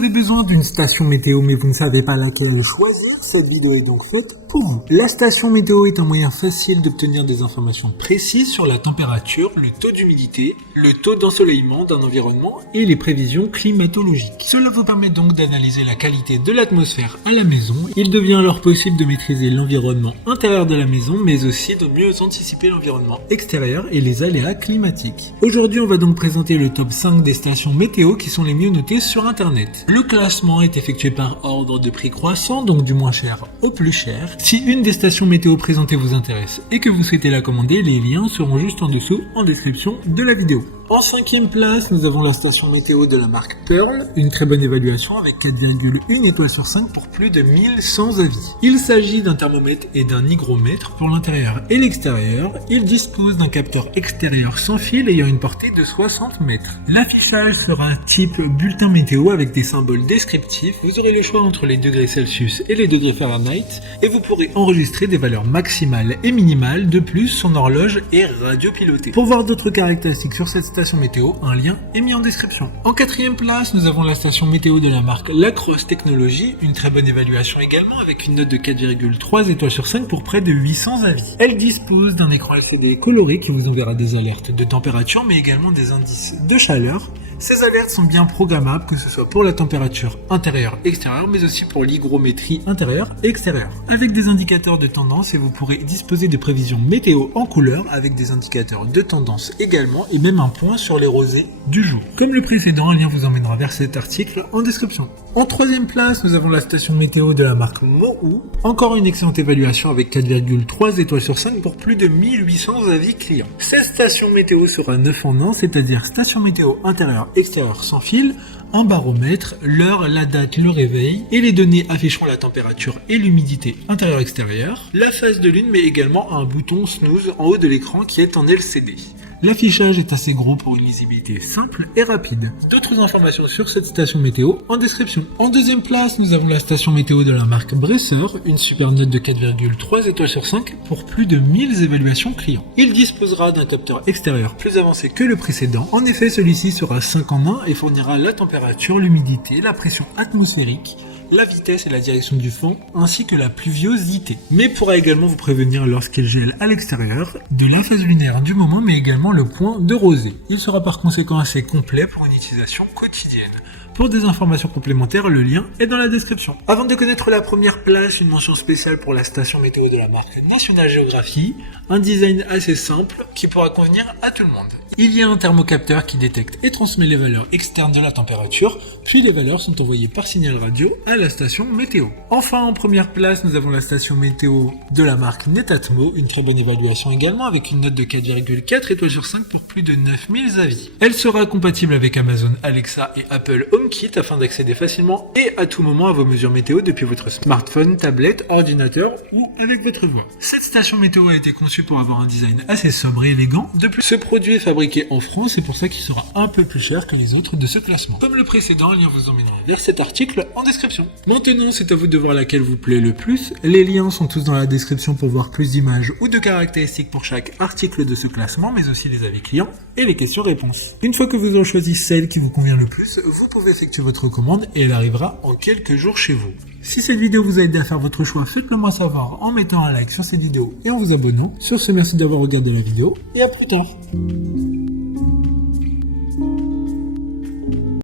avez besoin d'une station météo mais vous ne savez pas laquelle choisir, cette vidéo est donc faite pour vous. La station météo est un moyen facile d'obtenir des informations précises sur la température, le taux d'humidité, le taux d'ensoleillement d'un environnement et les prévisions climatologiques. Cela vous permet donc d'analyser la qualité de l'atmosphère à la maison. Il devient alors possible de maîtriser l'environnement intérieur de la maison mais aussi de mieux anticiper l'environnement extérieur et les aléas climatiques. Aujourd'hui, on va donc présenter le top 5 des stations météo qui sont les mieux notées sur Internet. Le classement est effectué par ordre de prix croissant, donc du moins cher au plus cher. Si une des stations météo présentées vous intéresse et que vous souhaitez la commander, les liens seront juste en dessous en description de la vidéo. En 5e place, nous avons la station météo de la marque Pearl, une très bonne évaluation avec 4,1 étoiles sur 5 pour plus de 1100 avis. Il s'agit d'un thermomètre et d'un hygromètre pour l'intérieur et l'extérieur. Il dispose d'un capteur extérieur sans fil ayant une portée de 60 mètres. L'affichage sera type bulletin météo avec des symboles descriptifs. Vous aurez le choix entre les degrés Celsius et les degrés Fahrenheit et vous pourrez enregistrer des valeurs maximales et minimales. De plus, son horloge est radiopilotée. Pour voir d'autres caractéristiques sur cette station météo, un lien est mis en description. En 4e place, nous avons la station météo de la marque Lacrosse Technologies, une très bonne évaluation également avec une note de 4,3 étoiles sur 5 pour près de 800 avis. Elle dispose d'un écran LCD coloré qui vous enverra des alertes de température mais également des indices de chaleur. Ces alertes sont bien programmables, que ce soit pour la température intérieure-extérieure, mais aussi pour l'hygrométrie intérieure-extérieure. Avec des indicateurs de tendance, et vous pourrez disposer de prévisions météo en couleur, avec des indicateurs de tendance également, et même un point sur les rosées du jour. Comme le précédent, un lien vous emmènera vers cet article en description. En 3e place, nous avons la station météo de la marque Mohou. Encore une excellente évaluation avec 4,3 étoiles sur 5 pour plus de 1800 avis clients. Cette station météo sera 9 en 1, c'est-à-dire station météo intérieur-extérieur sans fil, un baromètre, l'heure, la date, le réveil, et les données afficheront la température et l'humidité intérieure-extérieure, la phase de lune, mais également un bouton snooze en haut de l'écran qui est en LCD. L'affichage est assez gros pour une lisibilité simple et rapide. D'autres informations sur cette station météo en description. En 2e place, nous avons la station météo de la marque Bresser, une super note de 4,3 étoiles sur 5 pour plus de 1000 évaluations clients. Il disposera d'un capteur extérieur plus avancé que le précédent. En effet, celui-ci sera 5 en 1 et fournira la température, l'humidité, la pression atmosphérique, la vitesse et la direction du vent, ainsi que la pluviosité. Mais pourra également vous prévenir lorsqu'il gèle à l'extérieur, de la phase lunaire du moment, mais également le point de rosée. Il sera par conséquent assez complet pour une utilisation quotidienne. Pour des informations complémentaires, le lien est dans la description. Avant de connaître la première place, une mention spéciale pour la station météo de la marque National Geographic, un design assez simple qui pourra convenir à tout le monde. Il y a un thermocapteur qui détecte et transmet les valeurs externes de la température, puis les valeurs sont envoyées par signal radio à la station météo. Enfin, en première place, nous avons la station météo de la marque Netatmo, une très bonne évaluation également avec une note de 4,4 étoiles sur 5 pour plus de 9000 avis. Elle sera compatible avec Amazon Alexa et Apple HomeKit afin d'accéder facilement et à tout moment à vos mesures météo depuis votre smartphone, tablette, ordinateur ou avec votre voix. Cette station météo a été conçue pour avoir un design assez sobre et élégant. De plus, ce produit est fabriqué en France, c'est pour ça qu'il sera un peu plus cher que les autres de ce classement. Comme le précédent, un lien vous emmènera vers cet article en description. Maintenant, c'est à vous de voir laquelle vous plaît le plus. Les liens sont tous dans la description pour voir plus d'images ou de caractéristiques pour chaque article de ce classement, mais aussi les avis clients et les questions-réponses. Une fois que vous aurez choisi celle qui vous convient le plus, vous pouvez effectuer votre commande et elle arrivera en quelques jours chez vous. Si cette vidéo vous a aidé à faire votre choix, faites-le moi savoir en mettant un like sur cette vidéo et en vous abonnant. Sur ce, merci d'avoir regardé la vidéo et à plus tard.